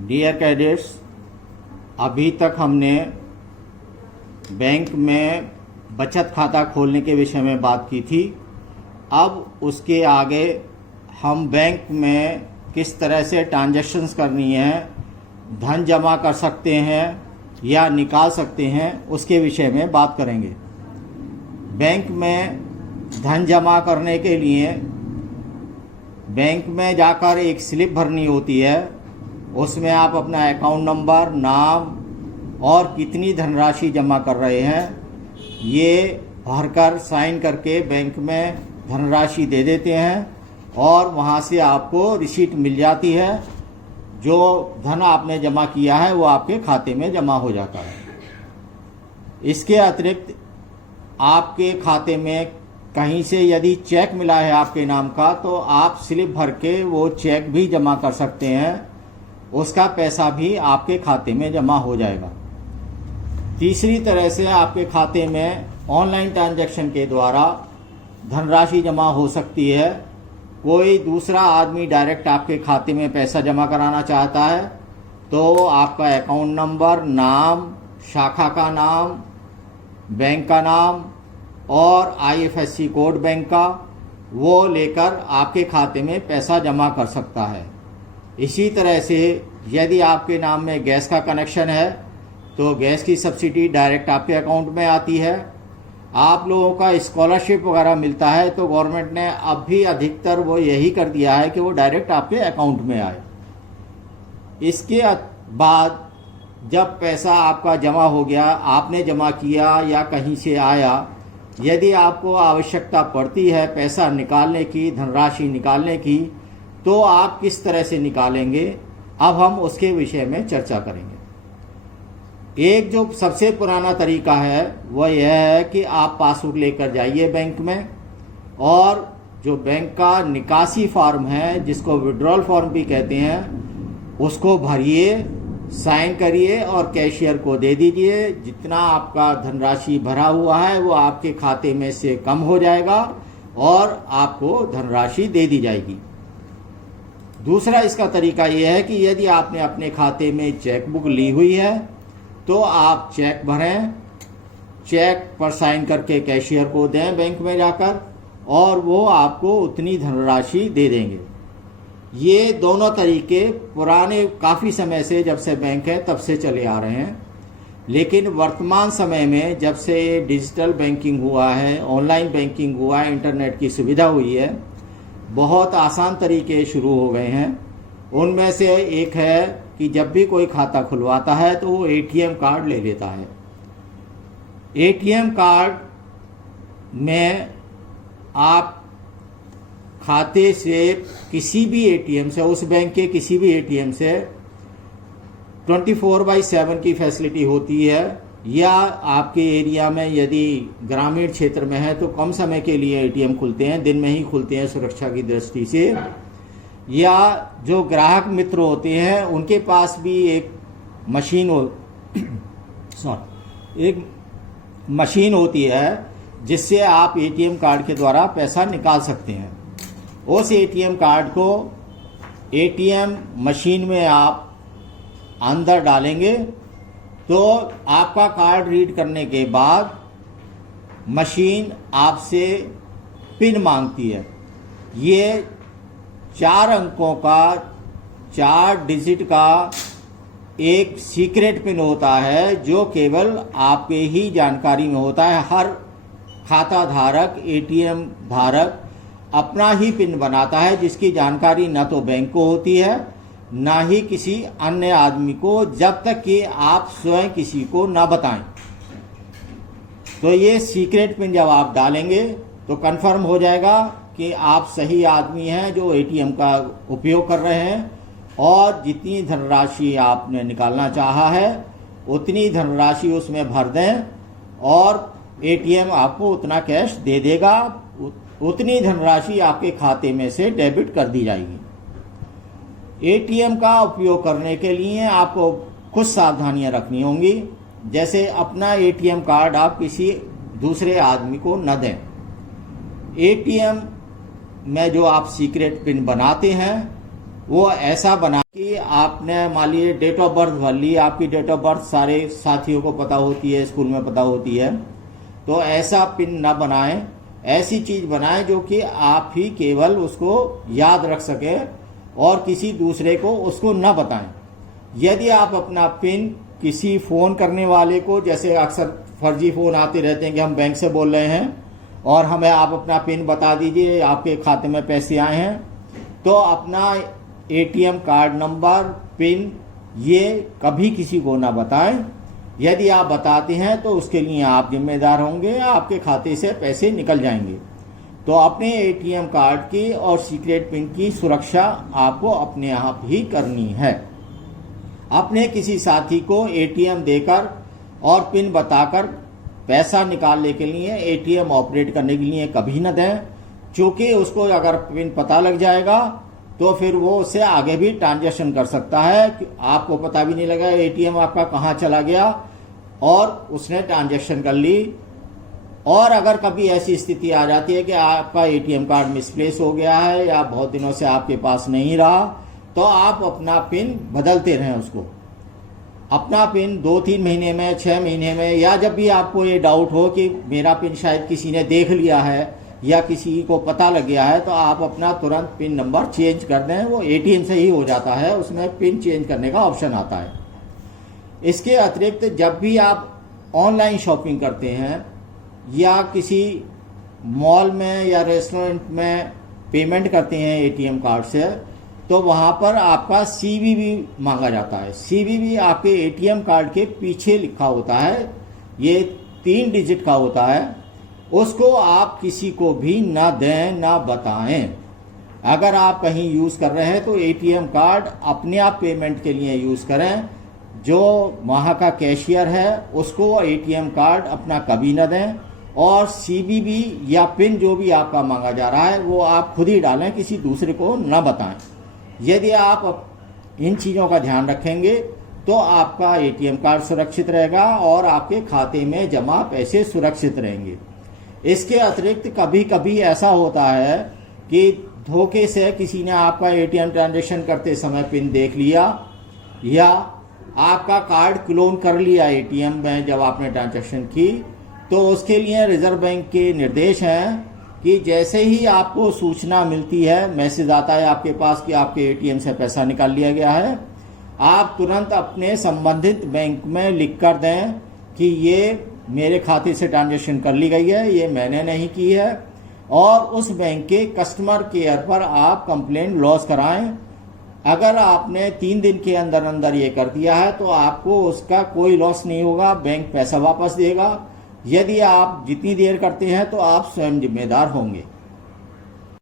Dear cadets, अभी तक हमने बैंक में बचत खाता खोलने के विषय में बात की थी। अब उसके आगे हम बैंक में किस तरह से ट्रांजैक्शंस करनी है, धन जमा कर सकते हैं या निकाल सकते हैं, उसके विषय में बात करेंगे। बैंक में धन जमा करने के लिए बैंक में जाकर एक स्लिप भरनी होती है। उसमें आप अपना अकाउंट नंबर, नाम और कितनी धनराशि जमा कर रहे हैं ये भरकर साइन करके बैंक में धनराशि दे देते हैं और वहाँ से आपको रिसीट मिल जाती है। जो धन आपने जमा किया है वो आपके खाते में जमा हो जाता है। इसके अतिरिक्त आपके खाते में कहीं से यदि चेक मिला है आपके नाम का, तो आप स्लिप भर के वो चेक भी जमा कर सकते हैं। उसका पैसा भी आपके खाते में जमा हो जाएगा। तीसरी तरह से आपके खाते में ऑनलाइन ट्रांजैक्शन के द्वारा धनराशि जमा हो सकती है। कोई दूसरा आदमी डायरेक्ट आपके खाते में पैसा जमा कराना चाहता है तो आपका अकाउंट नंबर, नाम, शाखा का नाम, बैंक का नाम और IFSC कोड बैंक का वो लेकर आपके खाते में पैसा जमा कर सकता है। इसी तरह से यदि आपके नाम में गैस का कनेक्शन है तो गैस की सब्सिडी डायरेक्ट आपके अकाउंट में आती है। आप लोगों का स्कॉलरशिप वगैरह मिलता है तो गवर्नमेंट ने अब भी अधिकतर वो यही कर दिया है कि वो डायरेक्ट आपके अकाउंट में आए। इसके बाद जब पैसा आपका जमा हो गया, आपने जमा किया या कहीं से आया, यदि आपको आवश्यकता पड़ती है पैसा निकालने की, धनराशि निकालने की, तो आप किस तरह से निकालेंगे, अब हम उसके विषय में चर्चा करेंगे। एक जो सबसे पुराना तरीका है वह यह है कि आप पासबुक लेकर जाइए बैंक में और जो बैंक का निकासी फॉर्म है, जिसको विड्रॉल फॉर्म भी कहते हैं, उसको भरिए, साइन करिए और कैशियर को दे दीजिए। जितना आपका धनराशि भरा हुआ है वो आपके खाते में से कम हो जाएगा और आपको धनराशि दे दी जाएगी। दूसरा इसका तरीका यह है कि यदि आपने अपने खाते में चेक बुक ली हुई है तो आप चेक भरें, चेक पर साइन करके कैशियर को दें बैंक में जाकर और वो आपको उतनी धनराशि दे देंगे। ये दोनों तरीके पुराने काफ़ी समय से, जब से बैंक है तब से चले आ रहे हैं। लेकिन वर्तमान समय में जब से डिजिटल बैंकिंग हुआ है, ऑनलाइन बैंकिंग हुआ है, इंटरनेट की सुविधा हुई है, बहुत आसान तरीके शुरू हो गए हैं। उनमें से एक है कि जब भी कोई खाता खुलवाता है तो वो ATM कार्ड ले लेता है। ATM कार्ड में आप खाते से किसी भी ATM से, उस बैंक के किसी भी ATM से 24/7 की फैसिलिटी होती है, या आपके एरिया में यदि ग्रामीण क्षेत्र में है तो कम समय के लिए ATM खुलते हैं, दिन में ही खुलते हैं सुरक्षा की दृष्टि से। या जो ग्राहक मित्र होते हैं उनके पास भी एक मशीन होती है जिससे आप ATM कार्ड के द्वारा पैसा निकाल सकते हैं। उस ATM कार्ड को ATM मशीन में आप अंदर डालेंगे तो आपका कार्ड रीड करने के बाद मशीन आपसे पिन मांगती है। ये 4 अंकों का, 4 डिजिट का एक सीक्रेट पिन होता है जो केवल आपके ही जानकारी में होता है। हर खाता धारक, ATM धारक अपना ही पिन बनाता है जिसकी जानकारी न तो बैंक को होती है ना ही किसी अन्य आदमी को, जब तक कि आप स्वयं किसी को ना बताएं। तो ये सीक्रेट पिन जब आप डालेंगे तो कंफर्म हो जाएगा कि आप सही आदमी हैं जो ATM का उपयोग कर रहे हैं और जितनी धनराशि आपने निकालना चाहा है उतनी धनराशि उसमें भर दें और ATM आपको उतना कैश दे देगा। उतनी धनराशि आपके खाते में से डेबिट कर दी जाएगी। ATM का उपयोग करने के लिए आपको कुछ सावधानियां रखनी होंगी। जैसे अपना ATM कार्ड आप किसी दूसरे आदमी को न दें। ATM में जो आप सीक्रेट पिन बनाते हैं वो ऐसा बना कि आपने मान लीजिए डेट ऑफ बर्थ भर ली, आपकी डेट ऑफ बर्थ सारे साथियों को पता होती है, स्कूल में पता होती है, तो ऐसा पिन ना बनाएं। ऐसी चीज बनाएं जो कि आप ही केवल उसको याद रख सके और किसी दूसरे को उसको ना बताएं। यदि आप अपना पिन किसी फोन करने वाले को, जैसे अक्सर फर्जी फोन आते रहते हैं कि हम बैंक से बोल रहे हैं और हमें आप अपना पिन बता दीजिए, आपके खाते में पैसे आए हैं, तो अपना एटीएम कार्ड नंबर, पिन ये कभी किसी को ना बताएं। यदि आप बताते हैं तो उसके लिए आप जिम्मेदार होंगे, आपके खाते से पैसे निकल जाएंगे। तो अपने एटीएम कार्ड की और सीक्रेट पिन की सुरक्षा आपको अपने आप ही करनी है। अपने किसी साथी को एटीएम देकर और पिन बताकर पैसा निकालने के लिए, एटीएम ऑपरेट करने के लिए कभी न दें, क्योंकि उसको अगर पिन पता लग जाएगा तो फिर वो उससे आगे भी ट्रांजैक्शन कर सकता है। आपको पता भी नहीं लगा एटीएम आपका कहाँ चला गया और उसने ट्रांजैक्शन कर ली। और अगर कभी ऐसी स्थिति आ जाती है कि आपका एटीएम कार्ड मिसप्लेस हो गया है या बहुत दिनों से आपके पास नहीं रहा, तो आप अपना पिन बदलते रहें। उसको अपना पिन 2-3 महीने में, 6 महीने में, या जब भी आपको ये डाउट हो कि मेरा पिन शायद किसी ने देख लिया है या किसी को पता लग गया है, तो आप अपना तुरंत पिन नंबर चेंज कर दें। वो एटीएम से ही हो जाता है, उसमें पिन चेंज करने का ऑप्शन आता है। इसके अतिरिक्त जब भी आप ऑनलाइन शॉपिंग करते हैं या किसी मॉल में या रेस्टोरेंट में पेमेंट करते हैं एटीएम कार्ड से, तो वहाँ पर आपका सीवीवी मांगा जाता है। सीवीवी आपके एटीएम कार्ड के पीछे लिखा होता है, ये 3 डिजिट का होता है। उसको आप किसी को भी ना दें, ना बताएं। अगर आप कहीं यूज़ कर रहे हैं तो एटीएम कार्ड अपने आप पेमेंट के लिए यूज़ करें। जो वहाँ का कैशियर है उसको एटीएम कार्ड अपना कभी ना दें, और सीवीवी या पिन जो भी आपका मांगा जा रहा है वो आप खुद ही डालें, किसी दूसरे को ना बताएं। यदि आप इन चीज़ों का ध्यान रखेंगे तो आपका एटीएम कार्ड सुरक्षित रहेगा और आपके खाते में जमा पैसे सुरक्षित रहेंगे। इसके अतिरिक्त कभी कभी ऐसा होता है कि धोखे से किसी ने आपका एटीएम ट्रांजैक्शन करते समय पिन देख लिया या आपका कार्ड क्लोन कर लिया एटीएम में जब आपने ट्रांजैक्शन की, तो उसके लिए रिजर्व बैंक के निर्देश हैं कि जैसे ही आपको सूचना मिलती है, मैसेज आता है आपके पास कि आपके एटीएम से पैसा निकाल लिया गया है, आप तुरंत अपने संबंधित बैंक में लिख कर दें कि ये मेरे खाते से ट्रांजैक्शन कर ली गई है, ये मैंने नहीं की है, और उस बैंक के कस्टमर केयर पर आप कंप्लेंट लॉन्च कराएं। अगर आपने 3 दिन के अंदर अंदर ये कर दिया है तो आपको उसका कोई लॉस नहीं होगा, बैंक पैसा वापस देगा। यदि आप जितनी देर करते हैं तो आप स्वयं जिम्मेदार होंगे।